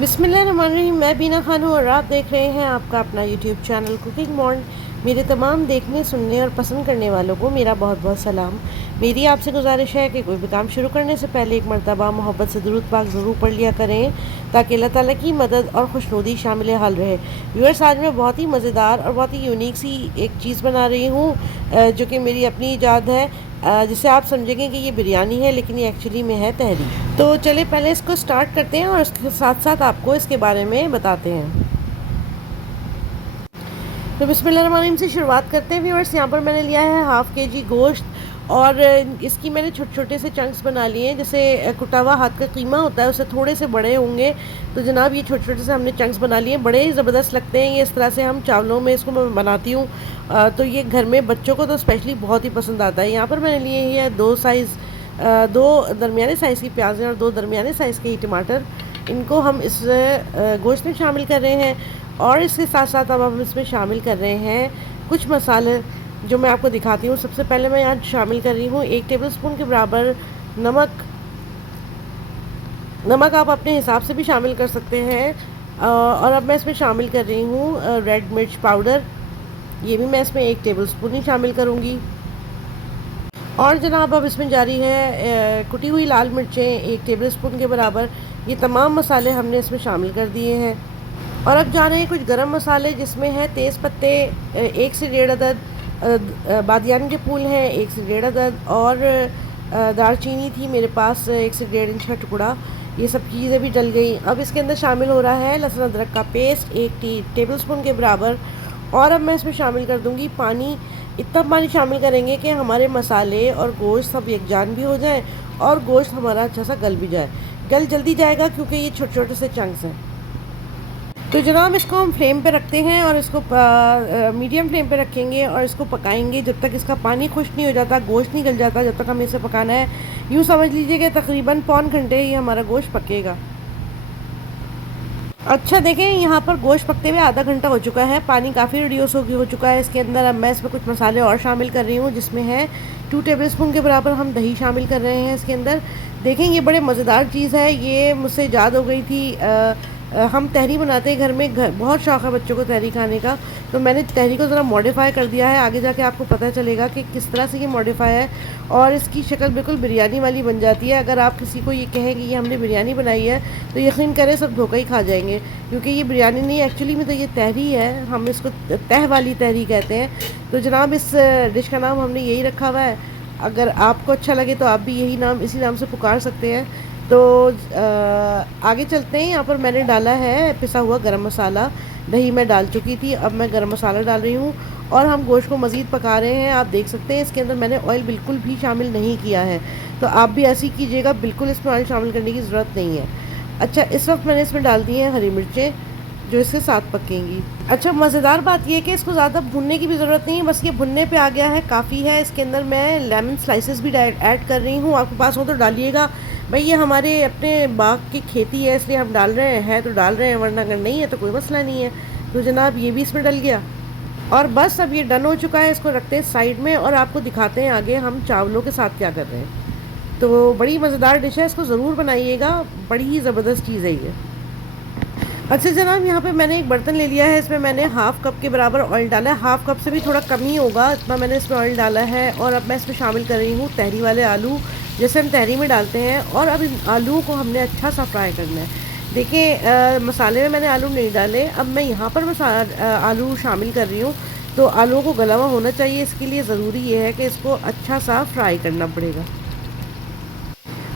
बिस्मिल्लाहिर्रहमानिर्रहीम। मैं बीना खान हूँ और आप देख रहे हैं आपका अपना यूट्यूब चैनल कुकिंग मॉन्ड। मेरे तमाम देखने, सुनने और पसंद करने वालों को मेरा बहुत बहुत सलाम। मेरी आपसे गुजारिश है कि कोई भी काम शुरू करने से पहले एक मरतबा मोहब्बत से दुरूद पाक ज़रूर पढ़ लिया करें, ताकि अल्लाह ताला की मदद और खुशनुदी शामिल हाल रहे। व्यूअर्स, आज मैं बहुत ही मज़ेदार और बहुत ही यूनिक सी एक चीज़ बना रही हूँ, जो कि मेरी अपनी ईजाद है, जिसे आप समझेंगे कि ये बिरयानी है, लेकिन ये एक्चुअली में है तहरी। तो चलिए पहले इसको स्टार्ट करते हैं और उसके साथ साथ आपको इसके बारे में बताते हैं। तो बिस्मिल्लाहिर्रहमानिर्रहीम से शुरुआत करते हैं व्यूअर्स। यहाँ पर मैंने लिया है हाफ़ के जी गोश्त और इसकी मैंने छोटे छोटे से चंक्स बना लिए हैं। जैसे कुटा हुआ हाथ का कीमा होता है उससे थोड़े से बड़े होंगे, तो जनाब ये छोटे छोटे से हमने चंक्स बना लिए। बड़े ही ज़बरदस्त लगते हैं ये। इस तरह से हम चावलों में इसको मैं बनाती हूँ, तो ये घर में बच्चों को तो स्पेशली बहुत ही पसंद आता है। यहाँ पर मैंने लिए है दो दरमियाने साइज़ की प्याज़ें और दो दरमियाने साइज़ के ही टमाटर। इनको हम इस गोश्त में शामिल कर रहे हैं और इसके साथ साथ अब हम इसमें शामिल कर रहे हैं कुछ मसाले जो मैं आपको दिखाती हूँ। सबसे पहले मैं यहाँ शामिल कर रही हूँ 1 टेबलस्पून के बराबर नमक। नमक आप अपने हिसाब से भी शामिल कर सकते हैं। और अब मैं इसमें शामिल कर रही हूँ रेड मिर्च पाउडर। ये भी मैं इसमें 1 टेबलस्पून ही शामिल करूँगी। और जनाब अब इसमें जारी है कुटी हुई लाल मिर्चें 1 टेबलस्पून के बराबर। ये तमाम मसाले हमने इसमें शामिल कर दिए हैं। और अब जा रहे हैं कुछ गरम मसाले, जिसमें है तेज़ पत्ते 1 से 1.5 अदद, बादियान के फूल हैं 1 से 1.5 अदद, और दालचीनी थी मेरे पास 1 से 1.5 इंच का टुकड़ा। ये सब चीज़ें भी डल गई। अब इसके अंदर शामिल हो रहा है लहसुन अदरक का पेस्ट 1 टेबलस्पून के बराबर। और अब मैं इसमें शामिल कर दूँगी पानी। इतना पानी शामिल करेंगे कि हमारे मसाले और गोश्त सब यकजान भी हो जाए और गोश्त हमारा अच्छा सा गल भी जाए। गल जल्दी जाएगा क्योंकि ये छोटे छोटे से चंक्स हैं। तो जनाब इसको हम फ्लेम पे रखते हैं और इसको मीडियम फ्लेम पे रखेंगे और इसको पकाएंगे जब तक इसका पानी खुश्क नहीं हो जाता, गोश्त नहीं गल जाता। जब तक हमें इसे पकाना है, यूँ समझ लीजिए कि तकरीबन पौन घंटे ही हमारा गोश्त पकेगा। अच्छा देखें, यहाँ पर गोश्त पकते हुए आधा घंटा हो चुका है। पानी काफ़ी रिड्यूस हो चुका है इसके अंदर। अब मैं इसमें कुछ मसाले और शामिल कर रही हूँ, जिसमें है 2 टेबलस्पून के बराबर हम दही शामिल कर रहे हैं इसके अंदर। देखें ये बड़े मज़ेदार चीज़ है, ये मुझसे ईजाद हो गई थी। हम तहरी बनाते हैं घर में, बहुत शौक़ है बच्चों को तहरी खाने का, तो मैंने तहरी को ज़रा मॉडिफ़ाई कर दिया है। आगे जाके आपको पता चलेगा कि किस तरह से ये मॉडिफ़ाई है और इसकी शक्ल बिल्कुल बिरयानी वाली बन जाती है। अगर आप किसी को ये कहें कि ये हमने बिरयानी बनाई है, तो यकीन करें सब धोखा ही खा जाएंगे, क्योंकि ये बिरयानी नहीं, एक्चुअली में तो ये तहरी है। हम इसको तह वाली तहरी कहते हैं। तो जनाब इस डिश का नाम हमने यही रखा हुआ है। अगर आपको अच्छा लगे तो आप भी यही नाम, इसी नाम से पुकार सकते हैं। तो आगे चलते हैं। यहाँ पर मैंने डाला है पिसा हुआ गरम मसाला। दही मैं डाल चुकी थी, अब मैं गरम मसाला डाल रही हूँ और हम गोश्त को मज़ीद पका रहे हैं। आप देख सकते हैं इसके अंदर मैंने ऑयल बिल्कुल भी शामिल नहीं किया है, तो आप भी ऐसे ही कीजिएगा, बिल्कुल इसमें ऑयल शामिल करने की ज़रूरत नहीं है। अच्छा, इस वक्त मैंने इसमें डाल दी हैं हरी मिर्चें, जो इसके साथ पकेंगी। अच्छा, मज़ेदार बात यह है कि इसको ज़्यादा भुनने की भी ज़रूरत नहीं है, बस ये भुनने पे आ गया है, काफ़ी है। इसके अंदर मैं लेमन स्लाइसेस भी ऐड कर रही हूँ। आपके पास हो तो डालिएगा भाई, ये हमारे अपने बाग की खेती है इसलिए हम डाल रहे हैं तो डाल रहे हैं, वरना अगर नहीं है तो कोई मसला नहीं है। तो जनाब ये भी इसमें डल गया और बस अब ये डन हो चुका है। इसको रखते हैं साइड में और आपको दिखाते हैं आगे हम चावलों के साथ क्या कर रहे हैं। तो बड़ी मज़ेदार डिश है, इसको ज़रूर बनाइएगा, बड़ी ही ज़बरदस्त चीज़ है ये। अच्छा जनाब, यहाँ पे मैंने एक बर्तन ले लिया है, इसमें मैंने हाफ़ कप के बराबर ऑयल डाला है। हाफ़ कप से भी थोड़ा कम ही होगा, इतना मैंने इसमें ऑयल डाला है। और अब मैं इसमें शामिल कर रही हूँ तहरी वाले आलू, जैसे हम तहरी में डालते हैं। और अब इन आलूओं को हमने अच्छा सा फ्राई करना है। देखिए मसाले में मैंने आलू नहीं डाले, अब मैं यहाँ पर आलू शामिल कर रही हूँ। तो आलूओं को गला हुआ होना चाहिए, इसके लिए ज़रूरी ये है कि इसको अच्छा सा फ्राई करना पड़ेगा।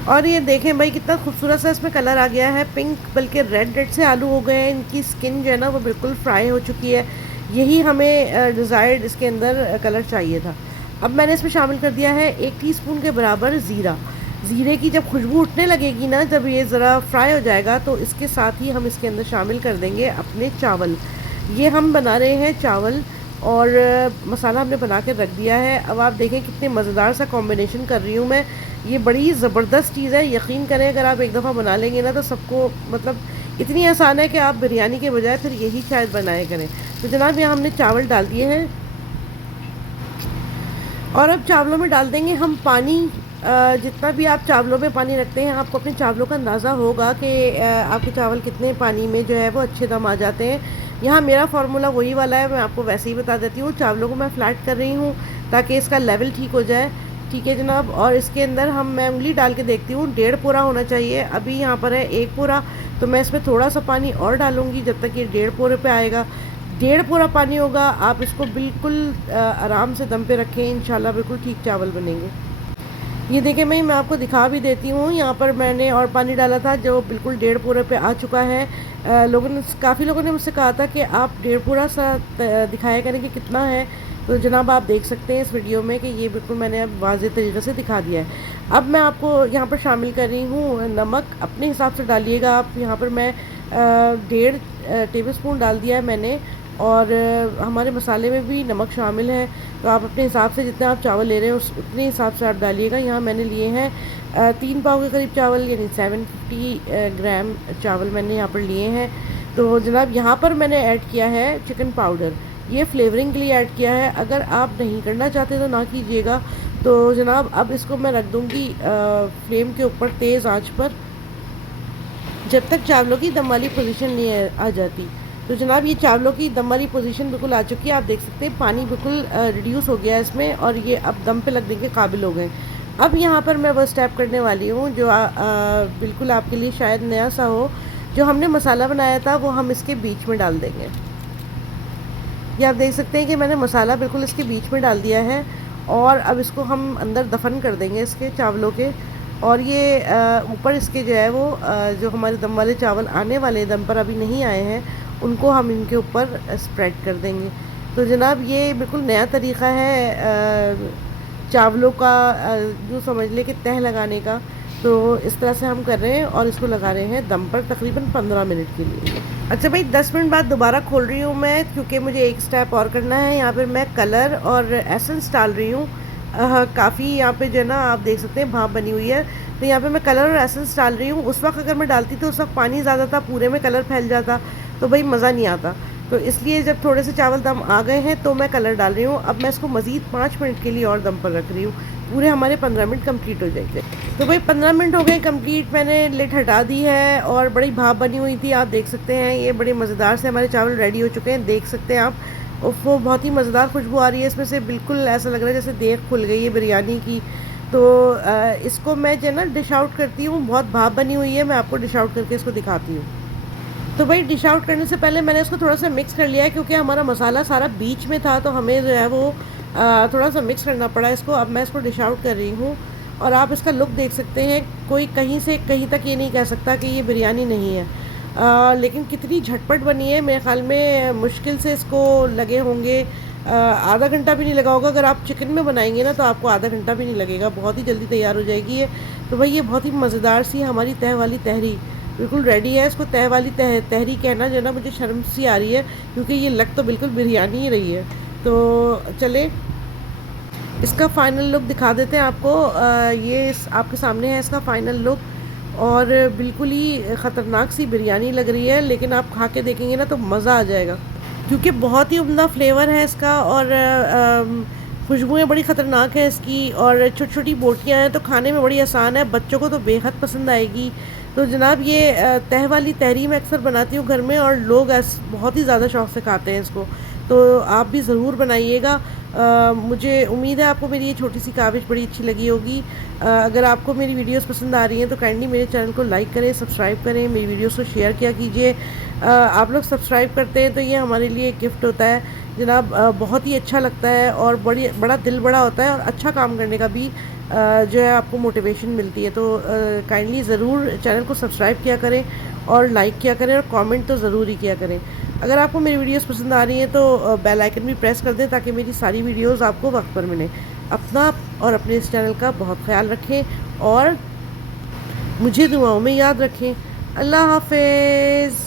और ये देखें भाई, कितना खूबसूरत सा इसमें कलर आ गया है, पिंक बल्कि रेड रेड से आलू हो गए हैं। इनकी स्किन जो है ना वो बिल्कुल फ्राई हो चुकी है। यही हमें डिज़ायर्ड इसके अंदर कलर चाहिए था। अब मैंने इसमें शामिल कर दिया है 1 टीस्पून के बराबर ज़ीरा। ज़ीरे की जब खुशबू उठने लगेगी ना, जब ये ज़रा फ्राई हो जाएगा, तो इसके साथ ही हम इसके अंदर शामिल कर देंगे अपने चावल। ये हम बना रहे हैं चावल और मसाला हमने बना के रख दिया है। अब आप देखें कितने मज़ेदार सा कॉम्बिनेशन कर रही हूँ मैं। ये बड़ी ज़बरदस्त चीज़ है, यकीन करें अगर आप एक दफ़ा बना लेंगे ना तो सबको, मतलब इतनी आसान है कि आप बिरयानी के बजाय फिर यही शायद बनाए करें। तो जनाब यहाँ हमने चावल डाल दिए हैं और अब चावलों में डाल देंगे हम पानी। जितना भी आप चावलों में पानी रखते हैं आपको अपने चावलों का अंदाज़ा होगा कि आपके चावल कितने पानी में जो है वो अच्छे दम आ जाते हैं। यहाँ मेरा फार्मूला वही वाला है, मैं आपको वैसे ही बता देती हूँ। चावलों को मैं फ्लैट कर रही हूँ ताकि इसका लेवल ठीक हो जाए। ठीक है जनाब। और इसके अंदर मैं उंगली डाल के देखती हूँ, 1.5 पूरा होना चाहिए। अभी यहाँ पर है 1 पूरा, तो मैं इसमें थोड़ा सा पानी और डालूँगी जब तक ये 1.5 पूरे पे आएगा। 1.5 पूरा पानी होगा, आप इसको बिल्कुल आराम से दम पे रखें, इंशाल्लाह बिल्कुल ठीक चावल बनेंगे। ये देखें मैं आपको दिखा भी देती हूँ। यहाँ पर मैंने और पानी डाला था जो बिल्कुल 1.5 पूरे पे आ चुका है। काफ़ी लोगों ने मुझसे कहा था कि आप 1.5 पूरा सा दिखाया करें कि कितना है। तो जनाब आप देख सकते हैं इस वीडियो में कि ये बिल्कुल मैंने अब वाज़े तरीके से दिखा दिया है। अब मैं आपको यहाँ पर शामिल कर रही हूँ नमक, अपने हिसाब से डालिएगा आप। यहाँ पर मैं 1.5 टेबल स्पून डाल दिया है मैंने। और हमारे मसाले में भी नमक शामिल है, तो आप अपने हिसाब से जितना आप चावल ले रहे हैं उतने हिसाब से आप डालिएगा। यहाँ मैंने लिए हैं 3 पाव के करीब चावल, यानी 750 ग्राम चावल मैंने यहाँ पर लिए हैं। तो जनाब यहाँ पर मैंने ऐड किया है चिकन पाउडर, ये फ्लेवरिंग के लिए ऐड किया है। अगर आप नहीं करना चाहते तो ना कीजिएगा। तो जनाब अब इसको मैं रख दूँगी फ्लेम के ऊपर तेज़ आंच पर, जब तक चावलों की दम वाली पोजीशन नहीं आ जाती। तो जनाब ये चावलों की दम वाली पोजीशन बिल्कुल आ चुकी है। आप देख सकते हैं पानी बिल्कुल रिड्यूस हो गया है इसमें, और ये अब दम पे लगने के काबिल हो गए। अब यहाँ पर मैं वो स्टेप करने वाली हूँ जो बिल्कुल आपके लिए शायद नया सा हो। जो हमने मसाला बनाया था वो हम इसके बीच में डाल देंगे। ये आप देख सकते हैं कि मैंने मसाला बिल्कुल इसके बीच में डाल दिया है, और अब इसको हम अंदर दफन कर देंगे इसके चावलों के। और ये ऊपर इसके जो है वो जो हमारे दम वाले चावल आने वाले दम पर अभी नहीं आए हैं उनको हम इनके ऊपर स्प्रेड कर देंगे। तो जनाब ये बिल्कुल नया तरीक़ा है चावलों का जो समझ ले कि तह लगाने का। तो इस तरह से हम कर रहे हैं और इसको लगा रहे हैं दम पर तकरीबन 15 मिनट के लिए। अच्छा भाई 10 मिनट बाद दोबारा खोल रही हूँ मैं, क्योंकि मुझे एक स्टेप और करना है। यहाँ पर मैं कलर और एसेंस डाल रही हूँ। काफ़ी यहाँ पे जो है ना आप देख सकते हैं भाप बनी हुई है। तो यहाँ पे मैं कलर और एसेंस डाल रही हूँ। उस वक्त अगर मैं डालती तो उस वक्त पानी ज़्यादा था, पूरे में कलर फैल जाता तो भाई मज़ा नहीं आता। तो इसलिए जब थोड़े से चावल दम आ गए हैं तो मैं कलर डाल रही हूँ। अब मैं इसको मज़ीद 5 मिनट के लिए और दम पर रख रही हूँ। पूरे हमारे 15 मिनट कंप्लीट हो जाएंगे। तो भाई 15 मिनट हो गए कंप्लीट, मैंने लिड हटा दी है और बड़ी भाप बनी हुई थी। आप देख सकते हैं ये बड़े मज़ेदार से हमारे चावल रेडी हो चुके हैं, देख सकते हैं आप। वो बहुत ही मज़ेदार खुशबू आ रही है इसमें से, बिल्कुल ऐसा लग रहा है जैसे देख खुल गई है बिरयानी की। तो इसको मैं जो है ना डिश आउट करती हूँ। बहुत भाप बनी हुई है, मैं आपको डिश आउट करके इसको दिखाती हूँ। तो भाई डिश आउट करने से पहले मैंने इसको थोड़ा सा मिक्स कर लिया है, क्योंकि हमारा मसाला सारा बीच में था तो हमें जो है वो थोड़ा सा मिक्स करना पड़ा इसको। अब मैं इसको डिश आउट कर रही हूँ और आप इसका लुक देख सकते हैं। कोई कहीं से कहीं तक ये नहीं कह सकता कि ये बिरयानी नहीं है। लेकिन कितनी झटपट बनी है, मेरे ख़्याल में मुश्किल से इसको लगे होंगे आधा घंटा भी नहीं लगा होगा। अगर आप चिकन में बनाएंगे ना तो आपको आधा घंटा भी नहीं लगेगा, बहुत ही जल्दी तैयार हो जाएगी ये। तो भाई ये बहुत ही मज़ेदार सी हमारी तह वाली तहरी बिल्कुल रेडी है। इसको तह वाली तहरी कहना जो है ना मुझे शर्म सी आ रही है, क्योंकि ये लग तो बिल्कुल बिरयानी ही रही है। तो चले इसका फ़ाइनल लुक दिखा देते हैं आपको। ये आपके सामने है इसका फ़ाइनल लुक, और बिल्कुल ही ख़तरनाक सी बिरयानी लग रही है। लेकिन आप खा के देखेंगे ना तो मज़ा आ जाएगा, क्योंकि बहुत ही उम्दा फ्लेवर है इसका, और खुशबुएँ बड़ी ख़तरनाक है इसकी, और छोटी छोटी बोटियाँ हैं तो खाने में बड़ी आसान है, बच्चों को तो बेहद पसंद आएगी। तो जनाब ये तह वाली तहरी मैं अक्सर बनाती हूँ घर में, और लोग बहुत ही ज़्यादा शौक़ से खाते हैं इसको। तो आप भी ज़रूर बनाइएगा। मुझे उम्मीद है आपको मेरी ये छोटी सी काविश बड़ी अच्छी लगी होगी। अगर आपको मेरी वीडियोस पसंद आ रही हैं तो काइंडली मेरे चैनल को लाइक करें, सब्सक्राइब करें, मेरी वीडियोस को शेयर किया कीजिए। आप लोग सब्सक्राइब करते हैं तो ये हमारे लिए एक गिफ्ट होता है जनाब। बहुत ही अच्छा लगता है और बड़ा दिल बड़ा होता है, और अच्छा काम करने का भी जो है आपको मोटिवेशन मिलती है। तो काइंडली ज़रूर चैनल को सब्सक्राइब किया करें और लाइक किया करें, और कमेंट तो ज़रूर ही किया करें। अगर आपको मेरी वीडियोस पसंद आ रही हैं तो बेल आइकन भी प्रेस कर दें ताकि मेरी सारी वीडियोस आपको वक्त पर मिलें। अपना और अपने इस चैनल का बहुत ख्याल रखें और मुझे दुआओं में याद रखें। अल्लाह हाफ़िज़।